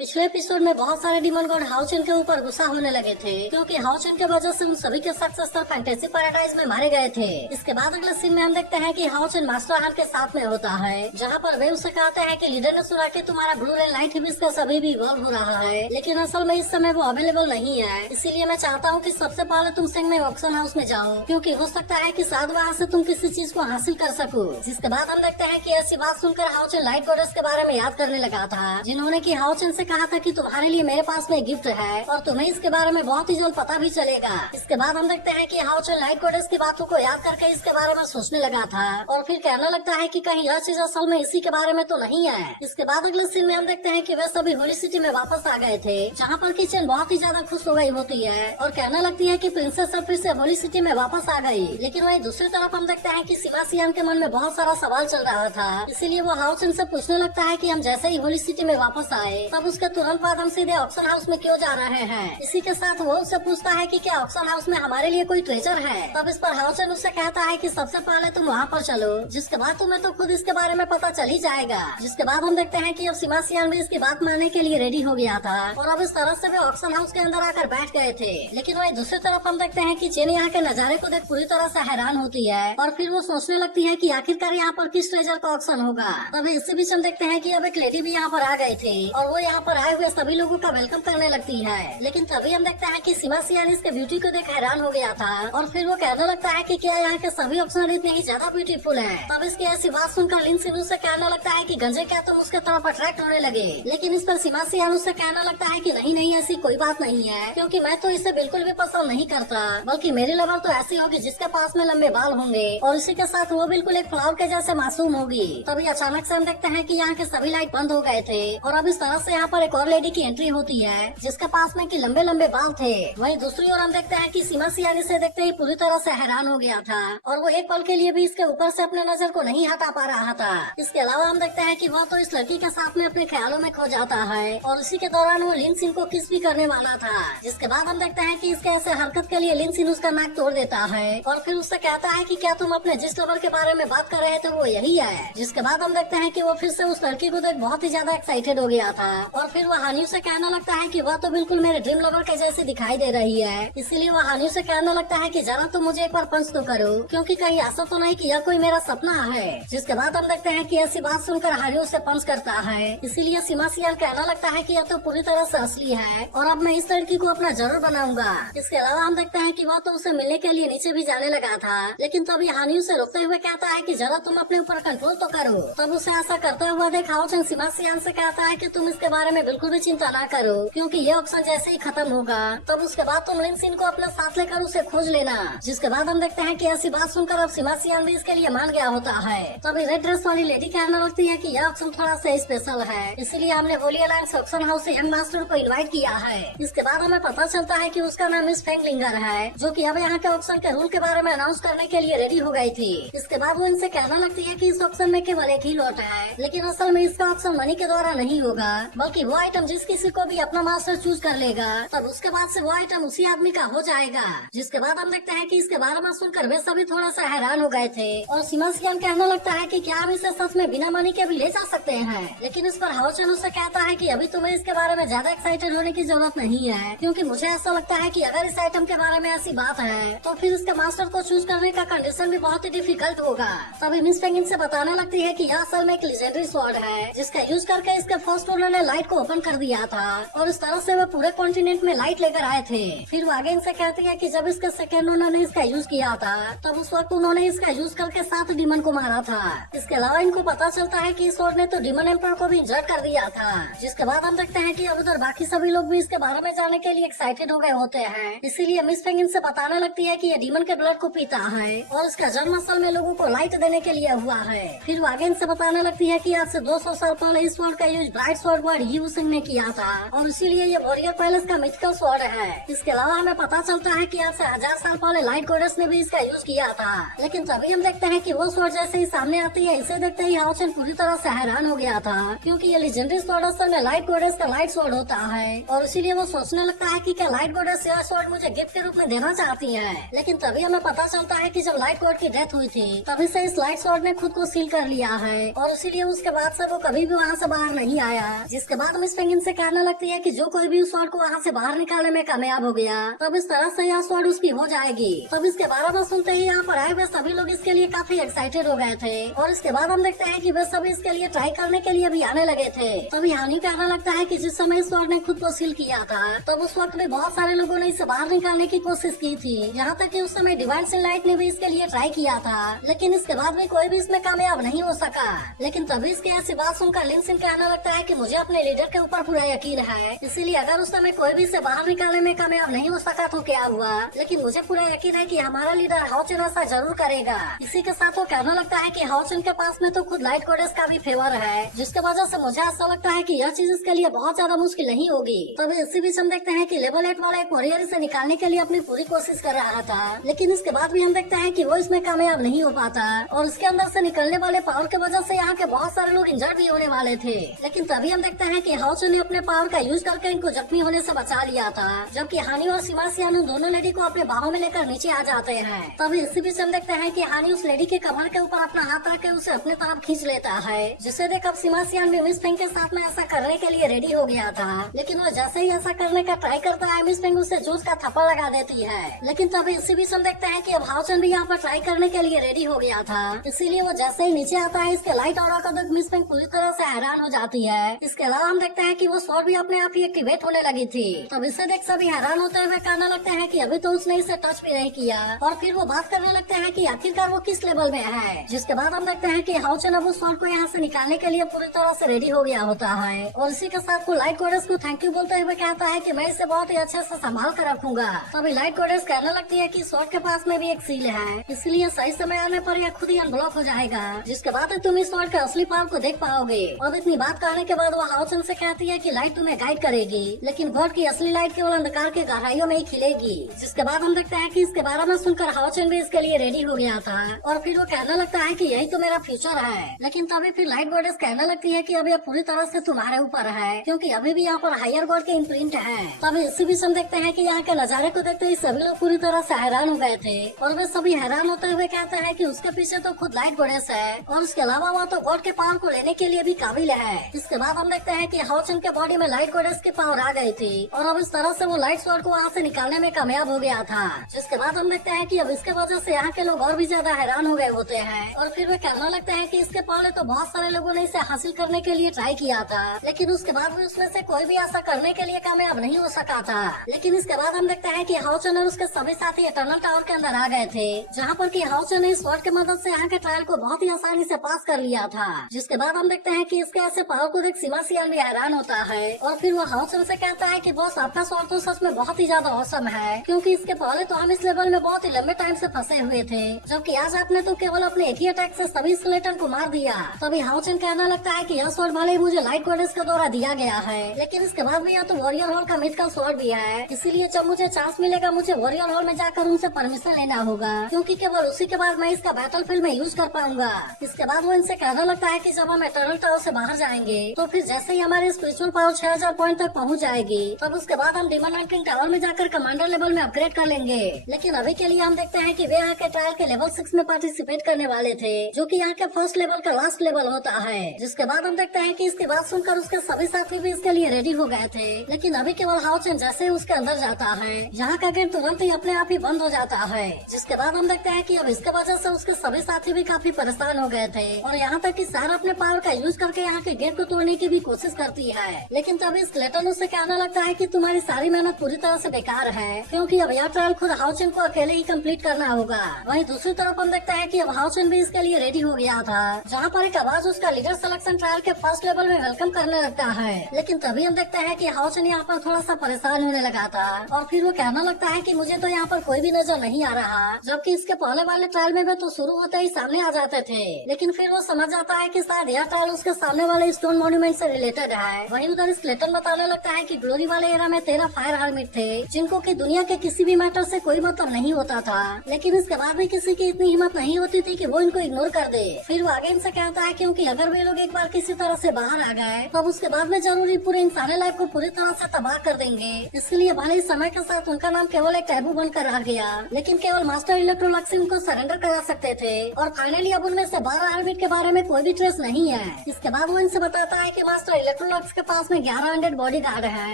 पिछले एपिसोड में बहुत सारे डीमन गॉड हाउचन के ऊपर गुस्सा होने लगे थे क्योंकि हाउचन के वजह से उन सभी के सक्सेसर फैंटेसी पैराडाइज में मारे गए थे। इसके बाद अगले सीन में हम देखते हैं कि हाउचन मास्टर हार्ट के साथ में होता है, जहां पर वे उसे कहते हैं कि लीडर ने सुना कि तुम्हारा ब्लू रेन लाइट हिबिस्कस अभी भी इवॉल्व हो रहा है, लेकिन असल में इस समय वो अवेलेबल नहीं है। इसीलिए मैं चाहता हूँ कि सबसे पहले तुम सिंह में ऑक्शन हाउस में जाओ, क्योंकि हो सकता है कि शायद वहाँ से तुम किसी चीज को हासिल कर सको। जिसके बाद हम देखते हैं कि ऐसी बात सुनकर हाउचन लाइट गॉडेस के बारे में याद करने लगा था, जिन्होंने की हाउचन से कहा था कि तुम्हारे लिए मेरे पास में गिफ्ट है और तुम्हें इसके बारे में बहुत ही जल्द पता भी चलेगा। इसके बाद हम देखते हैं कि हाउचन लाइट गॉडेस की बातों को याद करके इसके बारे में सोचने लगा था और फिर कहने लगता है कि कहीं यह चीज असल में इसी के बारे में तो नहीं है। इसके बाद अगले सीन में हम देखते हैं कि वे सभी होली सिटी में वापस आ गए थे, जहाँ पर किचन बहुत ही ज्यादा खुश हो गई होती है और कहने लगती है कि प्रिंसेस अब फिर से होली सिटी में वापस आ गई। लेकिन वहीं दूसरी तरफ हम देखते हैं कि सिमासियान के मन में बहुत सारा सवाल चल रहा था, इसीलिए वो हाउचन से पूछने लगता है कि हम जैसे ही होली सिटी में वापस आए तब उसके तुरंत बाद हम सीधे ऑक्शन हाउस में क्यों जा रहे हैं। इसी के साथ वो उससे पूछता है कि क्या ऑक्शन हाउस में हमारे लिए कोई ट्रेजर है। तब इस पर हाउचन उससे कहता है कि सबसे पहले तुम वहाँ पर चलो, जिसके बाद तुम्हें तो खुद इसके बारे में पता चल ही जाएगा। जिसके बाद हम देखते हैं कि अब सिमासियान भी इसकी बात मानने के लिए रेडी हो गया था और अब इस तरह से वे ऑक्शन हाउस के अंदर आकर बैठ गए थे। लेकिन वही दूसरी तरफ हम देखते हैं कि चेन यहाँ के नजारे को देख पूरी तरह से हैरान होती है और फिर वो सोचने लगती है कि आखिरकार यहाँ पर किस ट्रेजर का ऑक्शन होगा। तभी इसी बीच हम देखते हैं कि अब एक लेडी भी यहाँ पर आ गए थे और वो यहाँ पर आए हुए सभी लोगों का वेलकम करने लगती है। लेकिन तभी हम देखते हैं कि सिमासियान इसके ब्यूटी को देख हैरान हो गया था और फिर वो कहने लगता है कि क्या यहाँ के सभी ऑप्शनर इतने ही ज्यादा ब्यूटीफुल हैं। तब इसकी ऐसी बात सुनकर लिन सिन उससे कहने लगता है कि गंजे क्या तुम उसके तरफ अट्रैक्ट होने लगे। लेकिन इस पर सिमासियान उससे कहने लगता है कि नहीं नहीं, ऐसी कोई बात नहीं है, क्योंकि मैं तो इसे बिल्कुल भी पसंद नहीं करता, बल्कि मेरी लवर तो ऐसी होगी जिसके पास में लंबे बाल होंगे और इसी के साथ वो बिल्कुल एक फ्लावर के जैसे मासूम होगी। तभी अचानक से हम देखते हैं कि यहाँ के सभी लाइट बंद हो गए थे और अब इस तरह से यहाँ पर एक और लेडी की एंट्री होती है जिसके पास में कि लंबे लंबे बाल थे। वहीं दूसरी ओर हम देखते हैं कि सिमासियान इसे देखते ही पूरी तरह से हैरान हो गया था और वो एक पल के लिए भी इसके ऊपर से अपने नजर को नहीं हटा पा रहा था। इसके अलावा हम देखते हैं कि वो तो इस लड़की के साथ में अपने ख्यालों में खो जाता है और इसी के दौरान वो लिन सिन को किस भी करने वाला था। जिसके बाद हम देखते हैं कि इसके ऐसे हरकत के लिए लिन सिन उसका नाक तोड़ देता है और फिर उससे कहता है कि क्या तुम अपने जिस लवर के बारे में बात कर रहे थे वो यही है। जिसके बाद हम देखते हैं कि वो फिर से उस लड़की को देख बहुत ही ज्यादा एक्साइटेड हो गया था और फिर वो हानियों से कहने लगता है कि वह तो बिल्कुल मेरे ड्रीम लवर के जैसे दिखाई दे रही है। इसीलिए वो हानियों से कहने लगता है कि जरा तुम मुझे एक बार पंच तो करो, क्योंकि कहीं ऐसा तो नहीं कि यह कोई मेरा सपना है। जिसके बाद हम देखते हैं कि ऐसी बात सुनकर हानियों से पंच करता है। इसीलिए सिमासियान कहना लगता है कि यह तो पूरी तरह से असली है और अब मैं इस लड़की को अपना जरूर बनाऊंगा। इसके अलावा हम देखते हैं कि वह तो उसे मिलने के लिए नीचे भी जाने लगा था, लेकिन तभी हानियों से रोकते हुए कहता है कि जरा तुम अपने ऊपर कंट्रोल तो करो। तब उसे ऐसा करता हुआ देख हाउचन सिमासियान से कहता है कि तुम इसके बारे में बिल्कुल भी चिंता ना करो, क्योंकि ये ऑप्शन जैसे ही खत्म होगा तब उसके बाद तुम लिन सिन को अपने साथ लेकर उसे खोज लेना। जिसके बाद हम देखते हैं कि ऐसी बात सुनकर अब सिमासियान भी इसके लिए मान गया होता है। तभी रेड ड्रेस वाली लेडी कहने लगती है कि यह ऑप्शन थोड़ा सा स्पेशल है, इसलिए हमने होली अलायंस ऑक्शन हाउस से यंग मास्टर को इनवाइट किया है। इसके बाद हमें पता चलता है कि उसका नाम मिस फेंगलिंगर है, जो कि अब यहाँ के ऑप्शन के रूल के बारे में अनाउंस करने के लिए रेडी हो गई थी। इसके बाद वो इनसे कहने लगती है कि इस ऑप्शन में केवल एक ही लॉट है, लेकिन असल में इसका ऑप्शन मनी के द्वारा नहीं होगा, बल्कि वो आइटम जिस किसी को भी अपना मास्टर चूज कर लेगा तब उसके बाद से वो आइटम उसी आदमी का हो जाएगा। जिसके बाद हम देखते हैं कि इसके बारे में सुनकर वे सभी थोड़ा सा हैरान हो गए थे और सिमासियान कहने लगता है कि क्या हम इसे सच में बिना मनी के भी ले जा सकते हैं। लेकिन इस पर हाउचन उससे कहता है कि अभी तुम्हें इसके बारे में ज्यादा एक्साइटेड होने की जरूरत नहीं है, क्योंकि मुझे ऐसा लगता है कि अगर इस आइटम के बारे में ऐसी बात है तो फिर इसके मास्टर को चूज करने का कंडीशन भी बहुत ही डिफिकल्ट होगा। तभी मिस फेंगिन से बताने लगती है कि यह असल में एक लेजेंडरी स्वॉर्ड है, जिसका यूज करके इसके फर्स्ट ओनर ने लाइट को ओपन कर दिया था और इस तरह से वो पूरे कॉन्टिनेंट में लाइट लेकर आए थे। फिर वो आगे इनसे कहती है कि जब इसके सेकेंड ओनर ने इसका यूज किया था तब उस वक्त उन्होंने इसका यूज करके 7 डीमन को मारा था। इसके अलावा इनको पता चलता है कि इस स्वॉर्ड ने तो डीमन एम्पर को भी इंजर्ड कर दिया था। जिसके बाद हम देखते हैं कि अब उधर बाकी सभी लोग भी इसके बारे में जानने के लिए एक्साइटेड हो गए होते हैं। इसीलिए मिस फेंगिन से बताने लगती है कि ये डीमन के ब्लड को पीता है और इसका जन्म असल में लोगों को लाइट देने के लिए हुआ है। फिर वो आगे इनसे बताने लगती है कि आज से 200 साल पहले इस स्वॉर्ड का use bright sword word you Singh ने किया था और इसीलिए ये वॉरियर पैलेस का मिथिकल स्वॉर्ड है। इसके अलावा हमें पता चलता है कि आज से 1000 साल पहले लाइट गॉडेस ने भी इसका यूज किया था। लेकिन तभी हम देखते हैं कि वो स्वॉर्ड जैसे ही सामने आती है, इसे देखते ही हाउचन पूरी तरह से हैरान हो गया था, क्योंकि ये लेजेंडरी स्वॉर्ड असल में लाइट गॉडेस का लाइट स्वॉर्ड होता है और इसीलिए वो सोचने लगता है कि क्या लाइट गॉडेस यह स्वॉर्ड मुझे गिफ्ट के रूप में देना चाहती है। लेकिन तभी हमें पता चलता है कि जब लाइट गॉड की डेथ हुई थी तभी से इस लाइट स्वॉर्ड ने खुद को सील कर लिया है और इसीलिए उसके बाद से वो कभी भी वहाँ से बाहर नहीं आया। जिसके बाद बाद मिस पेंगिन से कहने लगती है कि जो कोई भी उस स्वॉर्ड को वहाँ से बाहर निकालने में कामयाब हो गया तब इस तरह से यह स्वॉर्ड उसकी हो जाएगी। तब इसके बारे में सुनते ही यहाँ पर आए हुए सभी लोग इसके लिए काफी एक्साइटेड हो गए थे और इसके बाद हम देखते हैं कि वे सभी इसके लिए ट्राई करने के लिए भी आने लगे थे। तभी हानि कहने लगता है कि जिस समय इस स्वॉर्ड ने खुद को सील किया था तब उस वक्त में बहुत सारे लोगों ने इसे बाहर निकालने की कोशिश की थी। यहाँ तक कि उस समय डिवाइन सनलाइट ने भी इसके लिए ट्राई किया था, लेकिन इसके बाद भी कोई भी इसमें कामयाब नहीं हो सका। लेकिन तभी इसकी ऐसी बात सुनकर लिन सिन कहने लगता है कि मुझे अपने लीडर के ऊपर पूरा यकीन है, इसीलिए अगर उस समय कोई भी इसे बाहर निकालने में कामयाब नहीं हो सका तो क्या हुआ, लेकिन मुझे पूरा यकीन है कि हमारा लीडर हाओचन ऐसा जरूर करेगा। इसी के साथ वो कहने लगता है कि हाओचन के पास में तो खुद लाइट गोडेस का भी फेवर है, जिसके वजह से मुझे ऐसा लगता है कि यह चीज इसके लिए बहुत ज्यादा मुश्किल नहीं होगी। तभी इसी बीच हम देखते हैं कि लेवल 8 वाला एक वॉरियर इसे निकालने के लिए अपनी पूरी कोशिश कर रहा था, लेकिन इसके बाद भी हम देखते हैं कि वो इसमें कामयाब नहीं हो पाता और उसके अंदर से निकलने वाले पावर की वजह से यहाँ के बहुत सारे लोग इंजर्ड भी होने वाले थे। लेकिन तभी हम देखते हैं कि हाओचन ने अपने पावर का यूज करके इनको जख्मी होने से बचा लिया था, जबकि हानि और सिमासियानु दोनों लेडी को अपने बाहों में लेकर नीचे आ जाते हैं। तभी इसी बीच हम देखते हैं कि हानि उस लेडी के कमर के ऊपर अपना हाथ रख के उसे अपने तरफ खींच लेता है, जिसे देख अब सिमासियान भी मिस पेंग के साथ में ऐसा करने के लिए रेडी हो गया था। लेकिन वो जैसे ही ऐसा करने का ट्राई करता है मिस पेंग उसे जोश का थप्पड़ लगा देती है। लेकिन तभी इसी बीच हम देखते हैं कि अब हाओचन भी यहाँ पर ट्राई करने के लिए रेडी हो गया था, इसीलिए वो जैसे ही नीचे आता है इसके लाइट ऑरा को देख मिस पेंग पूरी तरह से हैरान हो जाती है। इसके अलावा हम देखते हैं कि वो स्वॉर्ड भी अपने आप ही एक्टिवेट होने लगी थी। तब इसे देख सभी हैरान होते हुए कहने लगते हैं कि अभी तो उसने इसे टच भी नहीं किया, और फिर वो बात करने लगते हैं कि आखिरकार वो किस लेवल में है। जिसके बाद हम देखते हैं कि हाओचन अब उस स्वॉर्ड को यहाँ से निकालने के लिए पूरी तरह से रेडी हो गया होता है, और इसी के साथ वो लाइट गोडेस को थैंक यू बोलते हुए कहता है कि मैं इसे बहुत ही अच्छे से संभाल कर रखूंगा। तभी लाइट गोडेस कहने लगती है कि स्वॉर्ड के पास में भी एक सील है, इसलिए सही समय आने पर यह खुद ही अनब्लॉक हो जाएगा, जिसके बाद तुम इस स्वॉर्ड के असली पावर को देख पाओगे। और इतनी बात करने के बाद वो हाओचन से कहती है कि लाइट तुम्हें गाइड करेगी, लेकिन गॉड की असली लाइट केवल अंधकार के गहराइयों में ही खिलेगी। जिसके बाद हम देखते हैं कि इसके बारे में सुनकर हाओचन भी इसके लिए रेडी हो गया था, और फिर वो कहने लगता है कि यही तो मेरा फ्यूचर है। लेकिन तभी फिर लाइट गॉडेस कहने लगती है कि अब यह पूरी तरह से तुम्हारे ऊपर है, क्योंकि अभी भी यहाँ पर हायर गॉड के इम्प्रिंट है। तभी इसी बीच हम देखते हैं कि यहाँ के नजारे को देखते ही सभी लोग पूरी तरह से हैरान हो गए थे, और वे सभी हैरान होते हुए कहते हैं कि उसके पीछे तो खुद लाइट गॉडेस है, और उसके अलावा वो तो गॉड के पावर को लेने के लिए भी काबिल है। इसके बाद हम देखते हैं कि हाओचन के बॉडी में लाइट गॉडेस की पावर आ गई थी, और अब इस तरह से वो लाइट स्वॉर्ड को वहाँ से निकालने में कामयाब हो गया था। जिसके बाद हम देखते हैं कि अब इसके वजह से यहाँ के लोग और भी ज्यादा हैरान हो गए होते हैं, और फिर वे कहने लगते हैं कि इसके पहले तो बहुत सारे लोगों ने इसे हासिल करने के लिए ट्राई किया था, लेकिन उसके बाद भी उसमें से कोई भी ऐसा करने के लिए कामयाब नहीं हो सका था। लेकिन इसके बाद हम देखते हैं कि हाओचन और उसके सभी साथी इटर्नल टावर के अंदर आ गए थे, जहाँ पर कि हाओचन ने इस स्वॉर्ड की मदद से यहाँ के ट्रायल को बहुत ही आसानी से पास कर लिया था। जिसके बाद हम देखते हैं कि इसके ऐसे पावर को देख सिमासियान भी हैरान होता है, और फिर वो हाओचन से कहता है कि बॉस आपका स्वॉर्ड तो सच में बहुत ही ज्यादा औसम है, क्योंकि इसके पहले तो हम इस लेवल में बहुत ही लंबे टाइम से फंसे हुए थे, जबकि आज आपने तो केवल अपने एक ही अटैक से सभी स्केलेटन को मार दिया। तभी हाओचन कहने लगता है कि यह स्वॉर्ड भले ही मुझे लाइट गॉडेस के द्वारा दिया गया है, लेकिन इसके बाद भी यह तो वॉरियर हॉल का मिथिकल स्वॉर्ड भी है, इसीलिए जब मुझे चांस मिलेगा मुझे वॉरियर हॉल में जाकर उनसे परमिशन लेना होगा, क्योंकि केवल उसी के बाद मैं इसका बैटल फील्ड में यूज कर पाऊंगा। इसके बाद वो इनसे कहने लगता है कि जब हम इटर्नल टावर से बाहर जाएंगे तो फिर जैसे ही हमारी स्पिरिचुअल पावर 6000 पॉइंट तक पहुंच जाएगी, तब उसके बाद हम डिमन रैंकिंग टावर में जाकर कमांडर लेवल में अपग्रेड कर लेंगे। लेकिन अभी के लिए हम देखते हैं कि वे यहाँ के ट्रायल के लेवल 6 में पार्टिसिपेट करने वाले थे, जो कि यहाँ के फर्स्ट लेवल का लास्ट लेवल होता है। जिसके बाद हम देखते हैं कि इसकी बात सुनकर उसके सभी साथी भी इसके लिए रेडी हो गए थे, लेकिन अभी केवल हाओचन जैसे ही उसके अंदर जाता है यहाँ का गेट तुरंत ही अपने आप ही बंद हो जाता है। जिसके बाद हम देखते हैं कि अब इसके वजह से उसके सभी साथी भी काफी परेशान हो गए थे, और यहाँ तक कि सारा अपने पावर का यूज करके यहाँ के गेट को तोड़ने की भी कोशिश करती है। लेकिन तभी स्केलेटन उससे कहने लगता है कि तुम्हारी सारी मेहनत पूरी तरह से बेकार है, क्योंकि अब यह ट्रायल खुद हाओचन को अकेले ही कंप्लीट करना होगा। वहीं दूसरी तरफ हम देखते हैं कि अब हाओचन भी इसके लिए रेडी हो गया था, जहाँ पर एक आवाज उसका लीडर सिलेक्शन ट्रायल के फर्स्ट लेवल में वेलकम करने लगता है। लेकिन तभी हम देखते हैं कि हाओचन यहाँ पर थोड़ा सा परेशान होने लगा था, और फिर वो कहने लगता है कि मुझे तो यहाँ पर कोई भी नजर नहीं आ रहा, जबकि इसके पहले वाले ट्रायल में वे तो शुरू होते ही सामने आ जाते थे। लेकिन फिर वो समझ जाता है कि शायद यह ट्रायल उसके सामने वाले स्टोन मॉन्यूमेंट से रिलेटेड है। वहीं उधर स्केलेटन बताने लगता है कि ग्लोरी वाले एरा में 13 फायर आर्मिड थे, जिनको की दुनिया के किसी भी मैटर से कोई मतलब नहीं होता था, लेकिन इसके बाद भी किसी की इतनी हिम्मत नहीं होती थी कि वो इनको इग्नोर कर दे। फिर वो आगे इनसे कहता है क्योंकि अगर वे लोग एक बार किसी तरह से बाहर आ गए तब उसके बाद में जरूरी पूरे इंसानी लाइफ को पूरी तरह से तबाह कर देंगे। इसलिए भले ही समय के साथ उनका नाम केवल एक टैबू बनकर रह गया, लेकिन केवल मास्टर इलेक्ट्रोलक्स उनको सरेंडर करा सकते थे, और फाइनली अब उनमें से 12 आर्बिट के बारे में कोई भी ट्रेस नहीं है। इसके बाद वो इनसे बताता है कि मास्टर इलेक्ट्रोलक्स के पास में 1100 बॉडी गार्ड है,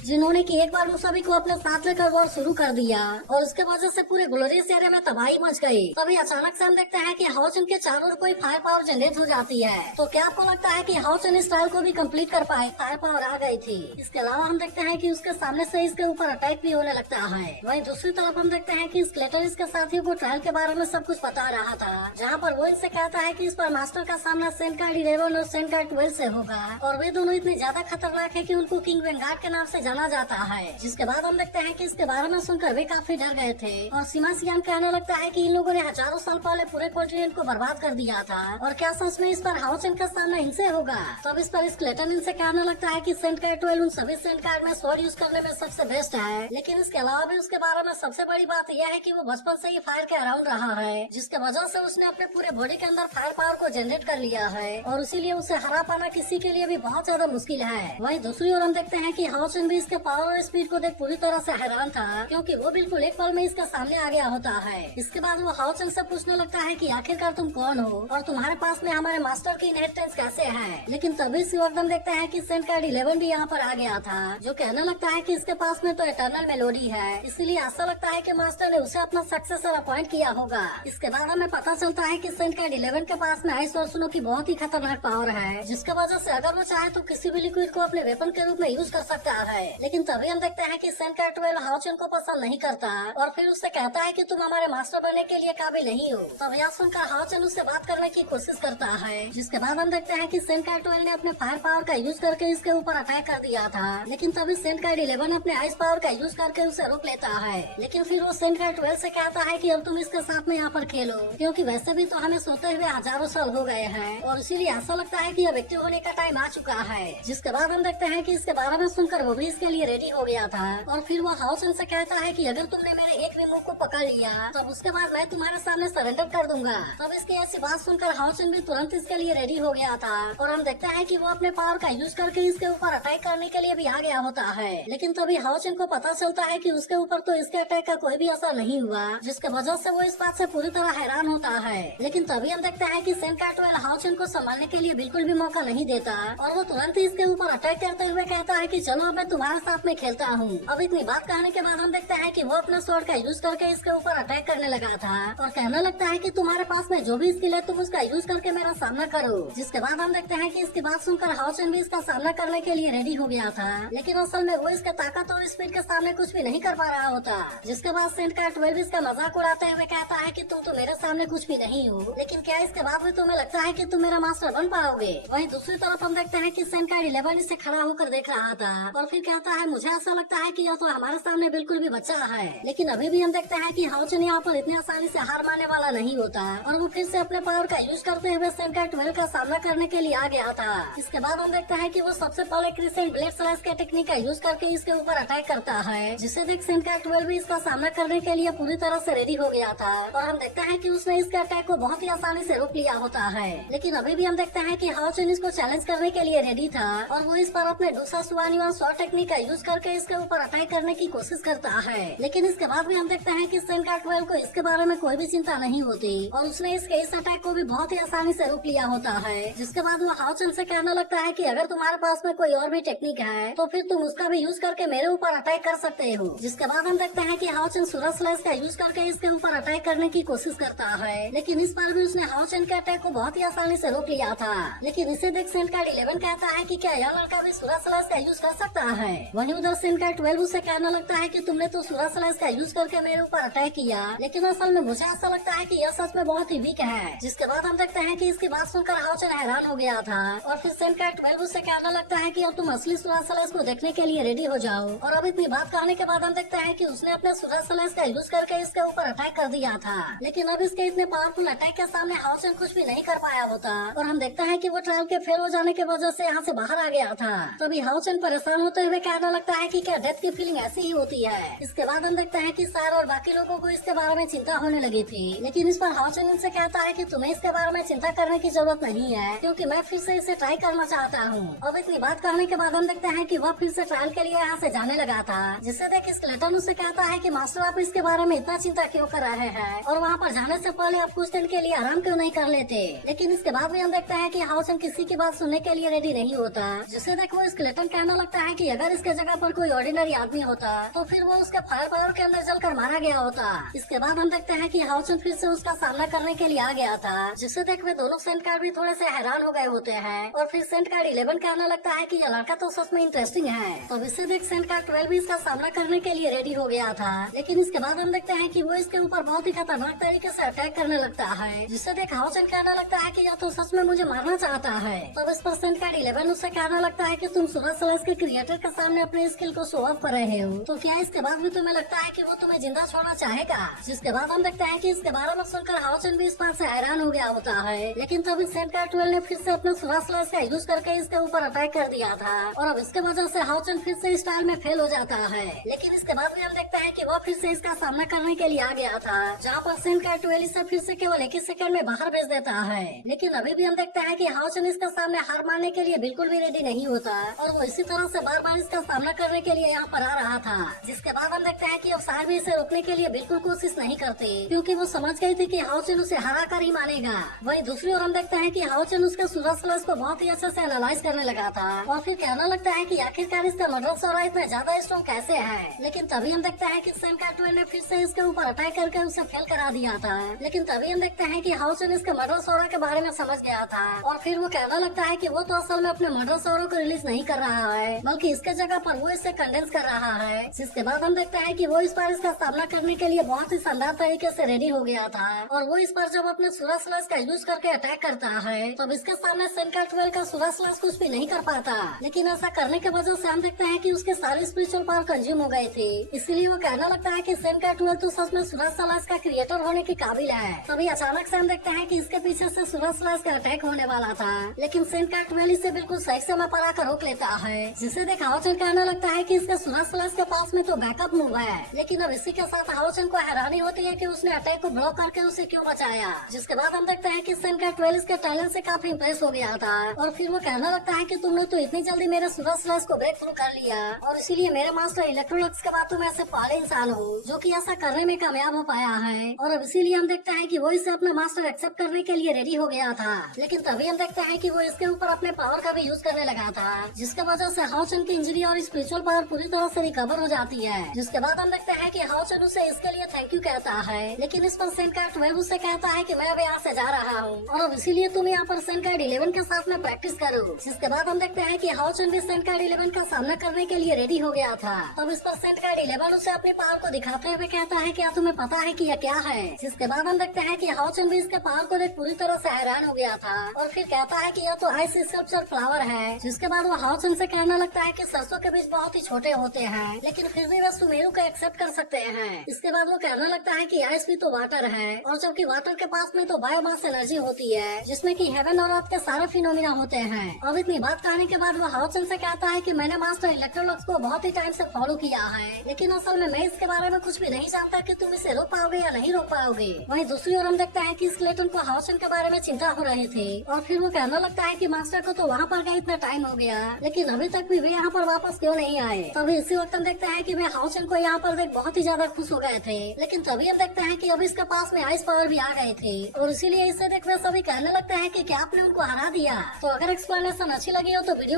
जिन्होंने की एक बार उन सभी को अपने साथ लेकर वॉर शुरू कर दिया और उसके वजह से पूरे ग्लोरियस एरिया में तबाही मच गई। तभी अचानक से हम देखते हैं कि हाउचन के चारों ओर कोई फायर पावर जनरेट हो जाती है। तो क्या आपको लगता है कि हाउचन इस ट्रायल को भी कंप्लीट कर पाए? फायर पावर आ गई थी। इसके अलावा हम देखते हैं कि उसके सामने से इसके ऊपर अटैक भी होने लगता है। वहीं दूसरी तरफ हम देखते हैं कि स्केलेटन इसके साथियों को ट्रायल के बारे में सब कुछ बता रहा था, जहाँ पर वो इससे कहता है कि इस पर मास्टर का सामना सेनकार्ड 11 और सेनकार्ड 12 से होगा और वे दोनों इतने ज्यादा खतरनाक है कि उनको किंग वेंगार्ड के नाम से जाना जाता है। जिसके बाद हम देखते हैं कि इसके बारे में सुनकर वे काफी डर गए थे और सीमासियान कहने लगता है कि इन लोगों ने हजारों साल पहले पूरे कॉन्टिनेंट को बर्बाद कर दिया था और क्या सच में इस पर हाउचन का सामना इनसे होगा। तब इस पर स्केलेटन इनसे कहने लगता है कि सेनकार्ड 12 उन सभी सेनकार्ड में स्वॉर्ड यूज करने में सबसे बेस्ट है, लेकिन इसके अलावा भी उसके बारे में सबसे बड़ी बात यह है कि वो बचपन से ही फायर के अराउंड रहा है, जिसके वजह से उसने अपने पूरे बॉडी के अंदर फायर पावर को जनरेट कर लिया है और इसीलिए उसे हरा पाना किसी के लिए भी बहुत ज्यादा मुश्किल है। वहीं दूसरी ओर हम देखते हैं कि हाउचन भी इसके पावर और स्पीड को देख पूरी तरह से हैरान था, क्योंकि वो बिल्कुल एक पल में इसके सामने आ गया होता है। इसके बाद वो हाउचन से पूछने लगता है कि आखिरकार तुम कौन हो और तुम्हारे पास में हमारे मास्टर की इनहेरिटेंस कैसे है। लेकिन तभी इसी वक्त हम देखते हैं कि सेनकार्ड 11 भी यहाँ पर आ गया था, जो कहने लगता है कि इसके पास में तो इटर्नल मेलोडी है, इसीलिए ऐसा लगता है कि मास्टर ने उसे अपना सक्सेसर अपॉइंट किया होगा। इसके बाद हमें पता चलता है कि सेनकार्ड 11 के पास में आइस और स्नो की बहुत ही खतरनाक पावर है, जिसके वजह से अगर वो चाहे तो किसी भी लिक्विड को अपने वेपन के रूप में यूज कर सकता है। लेकिन तभी हम देखते हैं कि सेनकार्ड 12 हाउचन को पसंद नहीं करता और फिर उससे कहता है कि तुम हमारे मास्टर बनने के लिए काबिल नहीं हो। तब यह सुनकर हाउचन उससे बात करने की कोशिश करता है, जिसके बाद हम देखते हैं कि सेनकार्ड 12 ने अपने फायर पावर का यूज करके इसके ऊपर अटैक कर दिया था, लेकिन तभी सेनकार्ड 11 अपने आइस पावर का यूज करके उसे रोक लेता है। लेकिन फिर वो सेनकार्ड 12 से कहता है कि अब तुम इसके साथ में यहाँ पर खेलो, क्योंकि वैसे भी तो हमें सोते हुए हजारों साल हो गए हैं और इसीलिए ऐसा लगता है कि अब एक्टिव होने का टाइम आ चुका है। जिसके बाद हम देखते हैं कि इसके बारे में सुनकर वो भी इसके लिए रेडी हो गया था और फिर वो हाउचन से कहता है कि अगर तुमने मेरे एक भी मूव को पकड़ लिया तब उसके बाद मैं तुम्हारे सामने सरेंडर कर दूंगा। तब इसकी ऐसी बात सुनकर हाउचन भी तुरंत इसके लिए रेडी हो गया था और हम देखते हैं कि वो अपने पावर का यूज करके इसके ऊपर अटैक करने के लिए भी आ गया होता है। लेकिन तभी हाउचन को पता चलता है कि उसके ऊपर तो इसके अटैक का कोई भी असर नहीं हुआ, जिसके वजह से वो इस बात से पूरी तरह हैरान होता है। लेकिन तभी हम देखते हैं कि सेनकार्ड 12 हाउचन को संभालने के लिए बिल्कुल भी मौका नहीं देता और वो तुरंत ही इसके ऊपर अटैक करते हुए कहता है कि चलो अब मैं तुम्हारे साथ में खेलता हूँ। अब इतनी बात कहने के बाद हम देखते हैं कि वो अपना स्वॉर्ड का यूज करके इसके ऊपर अटैक करने लगा था और कहने लगता है कि तुम्हारे पास में जो भी स्किल है तुम उसका यूज करके मेरा सामना करो। जिसके बाद हम देखते हैं कि इसकी बात सुनकर हाउचन भी इसका सामना करने के लिए रेडी हो गया था, लेकिन असल में वो इसके ताकत और स्पीड के सामने कुछ भी नहीं कर पा रहा होता। जिसके बाद सेनकार्ड 12 इसका मजाक उड़ाते हुए कहता है कि तुम तो मेरे सामने कुछ भी नहीं हो, लेकिन क्या इसके बाद भी तुम्हें लगता है कि तुम मेरा मास्टर बन पाओगे। वहीं दूसरी तरफ हम देखते हैं कि सेनकार्ड 11 इसे खड़ा होकर देख रहा था और फिर कहता है मुझे ऐसा लगता है कि यह तो हमारे सामने बिल्कुल भी बच्चा है। लेकिन अभी भी हम देखते हैं कि हाउचन यहाँ पर इतनी आसानी से हार मानने वाला नहीं होता और वो फिर से अपने पावर का यूज करते हुए सेनकार्ड 12 का सामना करने के लिए आ गया था। इसके बाद हम देखते हैं कि वो सबसे पहले क्रिसेंट ब्लेड स्लैश के टेक्निक का यूज करके इसके ऊपर अटैक करता है, जिसे देख सेनकार्ड 12 भी इसका सामना करने के लिए पूरी तरह से रेडी हो गया था और हम देखते हैं कि उसने इसके अटैक को बहुत ही आसानी से रोक लिया होता है। लेकिन अभी भी हम देखते हैं कि हाउचन इसको चैलेंज करने के लिए रेडी था और वो इस पर अपने दूसरा सुवानिवा शॉर्ट टेक्निक का यूज करके इसके ऊपर अटैक करने की कोशिश करता है। लेकिन इसके बाद भी हम देखते हैं कि सेनकार्ड 12 को इसके बारे में कोई भी चिंता नहीं होती और उसने इसके इस अटैक को भी बहुत ही आसानी से रोक लिया होता है। जिसके बाद वो हाउचन से कहने लगता है कि अगर तुम्हारे पास में कोई और भी टेक्निक है तो फिर तुम उसका भी यूज करके मेरे ऊपर अटैक कर सकते हो। जिसके बाद हम देखते हैं कि हाउचन सूरज स्लैश का यूज करके इसके ऊपर अटैक करने की कोशिश करता है, लेकिन इस बार भी उसने हाउचन के अटैक को बहुत ही आसानी से रोक लिया था। लेकिन इसे देख सेनकार्ड 11 कहता है कि क्या यह लड़का भी सूरज स्लैश का यूज कर सकता है। वहीं उधर सेनकार्ड 12 उसे कहने लगता है कि तुमने तो सूरज स्लैश का यूज करके मेरे ऊपर अटैक किया, लेकिन असल में मुझे ऐसा लगता है कि यह सच में बहुत ही वीक है। जिसके बाद हम देखते हैं कि इसकी बात सुनकर हाउचन हैरान हो गया था और फिर सेनकार्ड 12 उसे कहने लगता है कि अब तुम असली सूरज स्लैश को देखने के लिए रेडी हो जाओ। और अब इतनी बात कहने के बाद हम देखते हैं कि उसने अपने सूरज स्लैश का यूज करके इसके ऊपर अटैक कर दिया था, लेकिन अब इसके इतने पावरफुल अटैक के सामने हाउचन कुछ भी नहीं कर पाया होता और हम देखते हैं कि वो ट्रायल के फेल हो जाने की वजह से यहाँ से बाहर आ गया था। तभी हाउचन परेशान होते हुए कहने लगता है कि क्या डेथ की फीलिंग ऐसी ही होती है। इसके बाद हम देखते हैं कि सार और बाकी लोगों को इसके बारे में चिंता होने लगी थी, लेकिन इस पर हाउचन इनसे कहता है कि तुम्हें इसके बारे में चिंता करने की जरूरत नहीं है, क्योंकि मैं फिर से इसे ट्राई करना चाहता हूँ। अब इतनी बात कहने के बाद हम देखते हैं कि वह फिर से ट्रायल के लिए यहाँ से जाने लगा था, जिससे देख स्केलेटन उससे कहता है कि मास्टर आप इसके बारे में इतना चिंता क्यों कर रहे हैं और वहाँ पर जाने से पहले आप कुछ दिन के लिए आराम क्यों नहीं कर लेते। लेकिन इसके बाद भी हम देखते हैं कि हाउचन किसी की बात सुनने के लिए रेडी नहीं होता होता, जिसे देख वो स्केलेटन कहने लगता है कि अगर इसके जगह पर कोई ऑर्डिनरी आदमी होता तो फिर वो उसके फायर पावर के अंदर जलकर मारा गया होता। इसके बाद हम देखते हैं कि हाउसन फिर से उसका सामना करने के लिए आ गया था, जिससे देख वे दोनों सेंट कार्ड भी थोड़े से हैरान हो गए होते हैं और फिर सेंट कार्ड 11 कहने लगता है कि ये लड़का तो सच में इंटरेस्टिंग है। तो इससे देख सेंट कार्ड 12 भी इसका सामना करने के लिए रेडी हो गया था, लेकिन इसके बाद हम देखते हैं कि वो इसके ऊपर बहुत ही खतरनाक तरीके से अटैक करने लगता है, जिससे देख हाउसन कहने लगता है कि या तो सच में मुझे मारना चाहता है। तब इस पर सेंट कार्ड 11 उससे कहने लगता है कि तुम सुबह सलास के क्रिएटर के सामने अपने स्किल को शो ऑफ कर रहे हो, तो क्या इसके बाद भी तुम्हें लगता है कि वो तुम्हें जिंदा छोड़ना चाहेगा। जिसके बाद हम देखते हैं कि इसके बारे में सुनकर हाउसन भी इस बात से हैरान हो गया होता है, लेकिन तभी सेंट कार्ड 12 ने फिर से अपने सुबह सलास का यूज करके इसके ऊपर अटैक कर दिया था और अब इसके वजह से हाउसन फिर से स्टाइल में फेल हो जाता है। लेकिन इसके बाद भी हम देखते हैं कि वो फिर से इसका सामना करने के लिए आ गया था, जहाँ पर सेंट कार्ड 12 इसे फिर से केवल एक ही सेकंड में बाहर भेज देता है। लेकिन अभी भी हम देखते हैं कि हाउसन इसके सामने हार मानने के लिए बिल्कुल भी रेडी नहीं होता और वो इसी तरह से बार बार इसका सामना करने के लिए यहाँ पर आ रहा था। जिसके बाद हम देखते हैं कि अब सार भी इसे रोकने के लिए बिल्कुल कोशिश नहीं करते, क्योंकि वो समझ गई थी कि हाउसन उसे हरा कर ही मानेगा। वहीं दूसरी ओर हम देखते हैं कि हाउसन उसके सूरज स्लैश को बहुत ही अच्छे से एनालाइज करने लगा था और फिर कहने लगता है कि आखिरकार इसका मर्डर सौरा इतना ज्यादा स्ट्रॉन्ग कैसे है। लेकिन तभी हम देखते हैं कि सेंट कार्ड 12 ने फिर से इसके ऊपर अटैक करके उसे फेल करा दिया था। लेकिन तभी हम देखते हैं कि हाउसन इसके मर्डर सौरा के बारे में समझ गया था और फिर वो कहने लगता है कि वो तो असल में अपने मर्डर सौरों को रिलीज नहीं कर रहा है, बल्कि इसके जगह पर वो इसे कंडेंस कर रहा है। जिसके बाद हम देखते हैं कि वो इस बार इसका सामना करने के लिए बहुत ही शानदार तरीके से रेडी हो गया था और वो इस बार जब अपने सूरज स्लैश का यूज करके अटैक करता है तब इसके सामने सेंट कार्ड 12 का सूरज स्लैश कुछ भी नहीं कर पाता। लेकिन ऐसा करने की वजह से हम देखते हैं कि उसके सारे स्पिरिचुअल पावर कंज्यूम हो गए थे, इसलिए वो कहने लगता है कि सेंट कार्ड 12 तो सच में सूरज स्लैश का क्रिएटर होने के काबिल है। तभी अचानक से हम देखते हैं कि इसके पीछे से सूरज स्लैश का अटैक होने वाला था, लेकिन सेंट कार्ड 12 इसे बिल्कुल सही समय पर आकर रोक लेता है, जिसे देख हाउसन कहने लगता है कि इसके सूरज स्लैश के पास में तो बैकअप मूव है। लेकिन अब इसी के साथ हाउसन को हैरानी होती है कि उसने अटैक को ब्लॉक करके उसे क्यों बचाया। जिसके बाद हम देखते हैं कि सेंट कार्ड 12 इसके टैलेंट से काफी इम्प्रेस हो गया था और फिर वो कहने लगता है कि तुमने तो इतनी जल्दी मेरे सूरज स्लैश को ब्रेक थ्रू कर लिया और इसीलिए मेरे मास्टर इलेक्ट्रोलक्स के बाद तुम ऐसे पहले इंसान हो जो कि ऐसा करने में कामयाब हो पाया है। और अब इसीलिए हम देखते हैं कि वो इसे अपना मास्टर एक्सेप्ट करने के लिए रेडी हो गया था। लेकिन तभी हम देखते हैं कि वो इसके ऊपर अपने पावर का भी यूज करने लगा था, जिसके वजह से हाउसन की इंजरी और स्पिरिचुअल पावर पूरी तरह से रिकवर हो जाती है। जिसके बाद हम देखते हैं कि हाउसन उसे इसके लिए थैंक यू कहता है, लेकिन इस पर सेंट कार्ड 12 उससे कहता है कि मैं अब यहाँ से जा रहा हूँ और अब इसीलिए तुम यहाँ पर सेंट कार्ड 11 के साथ में प्रैक्टिस करो। जिसके बाद हम देखते हैं कि हाउसन भी सेंट कार्ड 11 का सामना करने के लिए रेडी हो गया था। तब इस पर सेंट कार्ड 11 उसे अपनी पावर को दिखाते हुए कहता है क्या तुम्हें पता है कि यह क्या है। जिसके बाद हम देखते हैं कि हाउसन भी इसके पावर को देख पूरी तरह से हैरान हो गया था और फिर कहता है कि यह तो आइस स्कल्पचर फ्लावर है। जिसके बाद वो हाउसन से कहने लगता है कि सरसों के बीज बहुत ही छोटे होते हैं, लेकिन फिर भी वे सुमेरु को एक्सेप्ट कर सकते हैं। इसके बाद वो कहने लगता है कि आइस भी तो वाटर है और जबकि वाटर के पास में तो बायोमास एनर्जी होती है, जिसमें कि हेवन और अर्थ के सारे फिनोमिना होते हैं। अब इतनी बात कहने के बाद वो हाउसन से कहता है कि मैंने मास्टर इलेक्ट्रोलक्स को बहुत ही टाइम से फॉलो किया है, लेकिन असल में मैं इसके बारे में कुछ भी नहीं जानता कि तुम इसे रोक पाओगे या नहीं रोक पाओगे। वहीं दूसरी ओर हम देखते हैं कि स्केलेटन को हाउसन के बारे में चिंता हो रही थी और फिर वो कहने लगता है कि मास्टर को तो वहाँ पर गए इतना टाइम हो गया, लेकिन अभी तक भी वे यहाँ पर वापस क्यों नहीं आए। तभी इसी वक्त हम देखते हैं कि वे हाउसन को यहाँ पर देख बहुत ही ज्यादा खुश हो गए थे, लेकिन तभी हम देखते हैं कि अभी इसके पास में आइस पावर भी आ गए थे और इसीलिए इसे देख वे सभी कहने लगते हैं कि क्या आपने उनको हरा दिया। तो अगर एक्सप्लेनेशन अच्छी लगी हो तो वीडियो